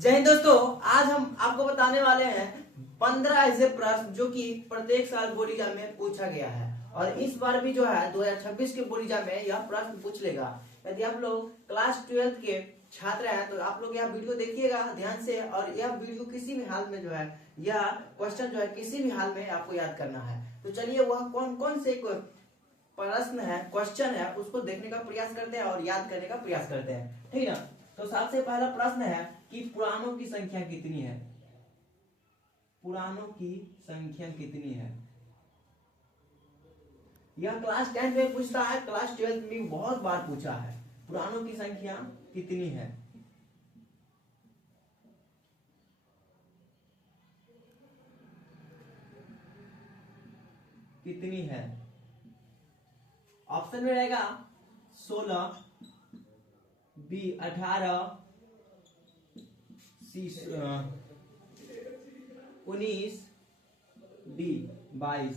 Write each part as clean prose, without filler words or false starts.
जय हिंद दोस्तों, आज हम आपको बताने वाले हैं 15 ऐसे प्रश्न जो कि प्रत्येक साल बोर्ड एग्जाम में पूछा गया है और इस बार भी जो है 2026 के बोर्ड एग्जाम में यह प्रश्न पूछ लेगा। यदि आप लोग क्लास 12 के छात्र हैं तो आप लोग यह वीडियो देखिएगा ध्यान से और यह वीडियो किसी भी हाल में जो है यह क्वेश्चन जो है किसी भी हाल में आपको याद करना है। तो चलिए वह कौन कौन से प्रश्न है क्वेश्चन है उसको देखने का प्रयास करते हैं और याद करने का प्रयास करते हैं, ठीक है ना। तो सबसे पहला प्रश्न है कि पुराणों की संख्या कितनी है। पुराणों की संख्या कितनी है, यह क्लास 10 में पूछता है, क्लास 12 में बहुत बार पूछा है। पुराणों की संख्या कितनी है, कितनी है। ऑप्शन में रहेगा 16, बी 18, सी 19, डी 22।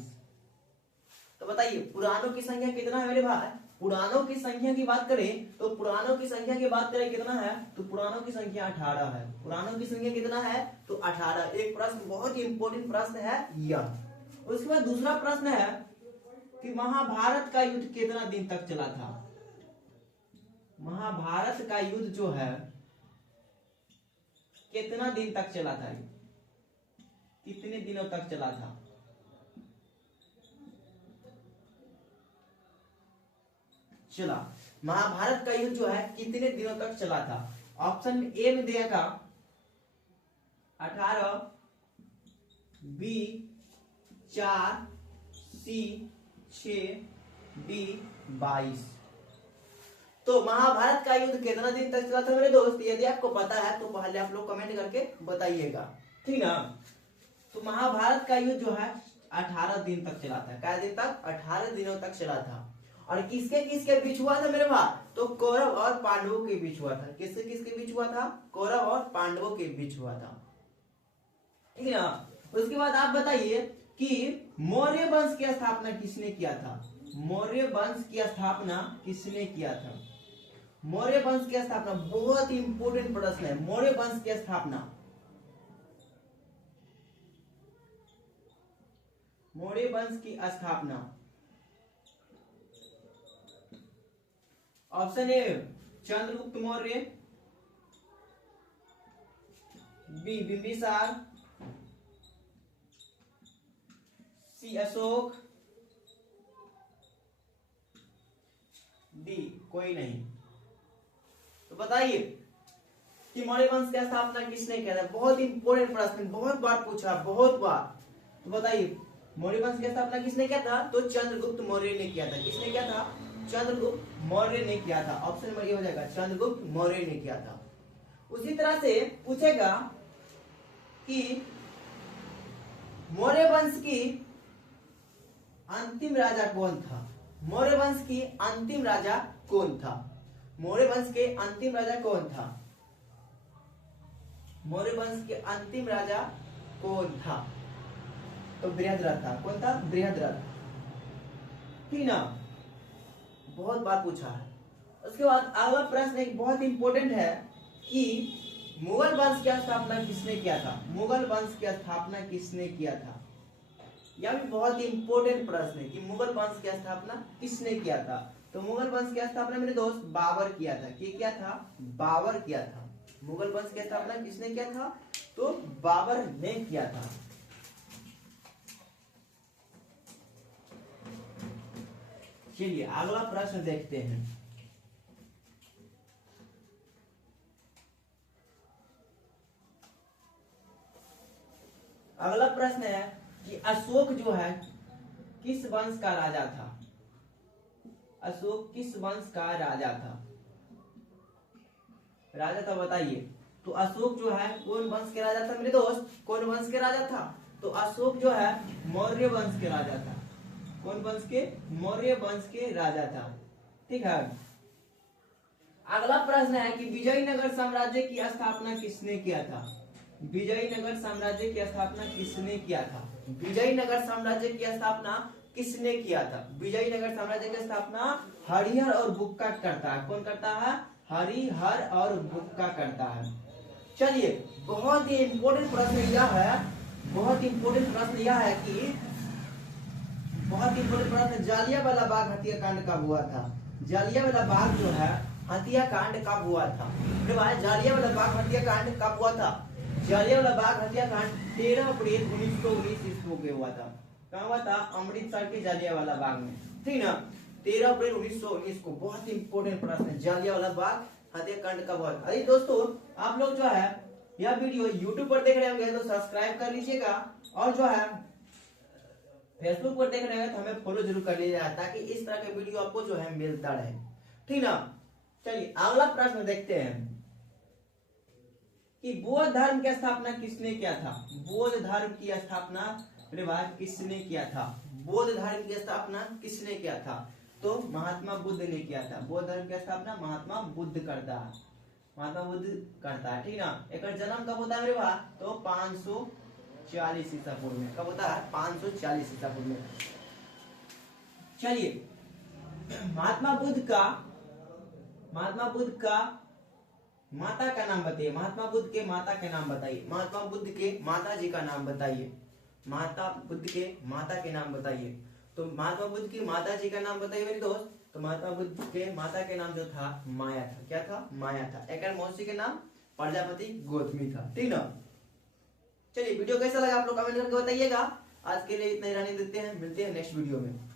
तो बताइए पुराणों की संख्या कितना है मेरे भाई। पुराणों की संख्या की बात करें तो पुराणों की संख्या की बात करें कितना है तो पुराणों की संख्या 18 है। पुराणों की संख्या कितना है तो 18। एक प्रश्न बहुत ही इंपॉर्टेंट प्रश्न है यह। उसके बाद दूसरा प्रश्न है कि महाभारत का युद्ध कितना दिन तक चला था। महाभारत का युद्ध जो है कितना दिन तक चला था, कितने दिनों तक चला था। चला महाभारत का युद्ध जो है कितने दिनों तक चला था। ऑप्शन ए में देगा 18, बी 4, सी 6, डी 22। तो महाभारत का युद्ध कितना दिन तक चला था मेरे दोस्त, यदि आपको पता है तो पहले आप लोग कमेंट करके बताइएगा, ठीक ना। तो महाभारत का युद्ध जो है 18 दिन तक चला था। क्या दिन तक, 18 दिनों तक चला था। और किसके किसके बीच हुआ था मेरे भाई, तो कौरव और पांडवों के बीच हुआ था। किसके किसके बीच हुआ था, कौरव और पांडवों के बीच हुआ था, ठीक है ना। उसके बाद आप बताइए कि मौर्य वंश की स्थापना किसने किया था। मौर्य वंश की स्थापना किसने किया था। मौर्य वंश की स्थापना बहुत ही इंपोर्टेंट प्रश्न है। मौर्य वंश की स्थापना, मौर्य वंश की स्थापना। Option A Chandragupta Maurya, B Bimbisara, C Ashoka, D कोई नहीं। तो बताइए कि मौर्य वंश की स्थापना किसने किया था। बहुत इंपोर्टेंट प्रश्न, बहुत बार पूछा, बहुत बार। तो बताइए मौर्य वंश की स्थापना किसने किया था, तो चंद्रगुप्त मौर्य ने किया था। किसने किया था, चंद्रगुप्त मौर्य ने किया था। ऑप्शन नंबर ये हो जाएगा, चंद्रगुप्त मौर्य ने किया था। उसी तरह से पूछेगा कि मौर्य वंश की अंतिम राजा कौन था। मौर्य वंश की अंतिम राजा कौन था। मौर्य वंश के अंतिम राजा कौन था। मौर्य वंश के अंतिम राजा कौन था, तो बृहद्रथ था। कौन था, बृहद्रथ, ठीक ना। बहुत बार पूछा है। उसके बाद अगला प्रश्न एक बहुत इंपॉर्टेंट है कि मुगल वंश की स्थापना किसने किया था। मुगल वंश की स्थापना किसने किया था। यह भी बहुत ही इंपॉर्टेंट प्रश्न है कि मुगल वंश की स्थापना किसने किया था। तो मुगल वंश की स्थापना मेरे दोस्त बाबर किया था। क्या था, बाबर किया था। मुगल वंश की स्थापना किसने किया था, तो बाबर ने किया था। चलिए अगला प्रश्न देखते हैं। अगला प्रश्न है कि अशोक जो है किस वंश का राजा था। अशोक किस वंश का राजा था, राजा था बताइए। तो अशोक जो है कौन वंश के राजा था मेरे दोस्त, कौन वंश के राजा था, तो अशोक जो है मौर्य वंश के राजा था। कौन वंश के, मौर्य वंश के राजा था, ठीक है। अगला प्रश्न है कि विजयनगर साम्राज्य की स्थापना किसने किया था। विजयनगर साम्राज्य की स्थापना किसने किया था। विजयनगर साम्राज्य की स्थापना किसने किया था। विजयनगर साम्राज्य की स्थापना हरिहर और बुक्का करता है। कौन करता है, हरिहर और बुक्का करता है, चलिए बहुत ही इंपॉर्टेंट प्रश्न यह है, बहुत इंपॉर्टेंट प्रश्न यह है कि बहुत इंपॉर्टेंट प्रश्न, जालियांवाला बाग हत्याकांड कब हुआ था? जालियांवाला बाग जो है हत्याकांड कब हुआ था? अरे भाई जालियांवाला बाग हत्याकांड कब हुआ था? जालियांवाला बाग हत्याकांड 13 अप्रैल 1919 ईस्वी को हुआ था। कहाँ हुआ था? अमृतसर के जालियांवाला बाग में, ठीक ना? 13 अप्रैल 1919 को। बहुत इंपॉर्टेंट प्रश्न है, जालियांवाला बाग हत्याकांड कब हुआ था? अरे दोस्तों आप लोग जो है यह वीडियो यूट्यूब पर देख रहे होंगे तो सब्सक्राइब कर लीजिएगा, और जो है फेसबुक पर देख रहे हैं तो हमें फॉलो जरूर कर लीजिएगा, ताकि इस तरह के वीडियो आपको जो है मिलता रहे, ठीक ना? चलिए अगला प्रश्न देखते हैं कि बौद्ध धर्म की स्थापना किसने किया था? बौद्ध धर्म की स्थापना किसने किया था? बौद्ध धर्म की स्थापना किसने किया था? तो महात्मा बुद्ध ने किया था। बौद्ध धर्म की स्थापना महात्मा बुद्ध करता है, महात्मा बुद्ध करता है, ठीक ना? एक जन्म कब होता है मेरे भाई? तो 540 ईसा पूर्व में। कब होता है? 540 ईसा पूर्व में। चलिए महात्मा बुद्ध का माता का नाम बताइए। महात्मा बुद्ध के माता का नाम बताइए। महात्मा बुद्ध के माता जी का नाम बताइए। माता बुद्ध के माता के नाम बताइए। तो महात्मा बुद्ध की माता जी का नाम बताइए मेरे दोस्त। तो महात्मा बुद्ध के माता के नाम जो था माया था। क्या था? माया था। एक मौसी के नाम प्रजापति गौतमी था, ठीक ना? चलिए वीडियो कैसा लगा आप लोग कमेंट करके बताइएगा। आज के लिए इतना ही रहने देते हैं, मिलते हैं नेक्स्ट वीडियो में।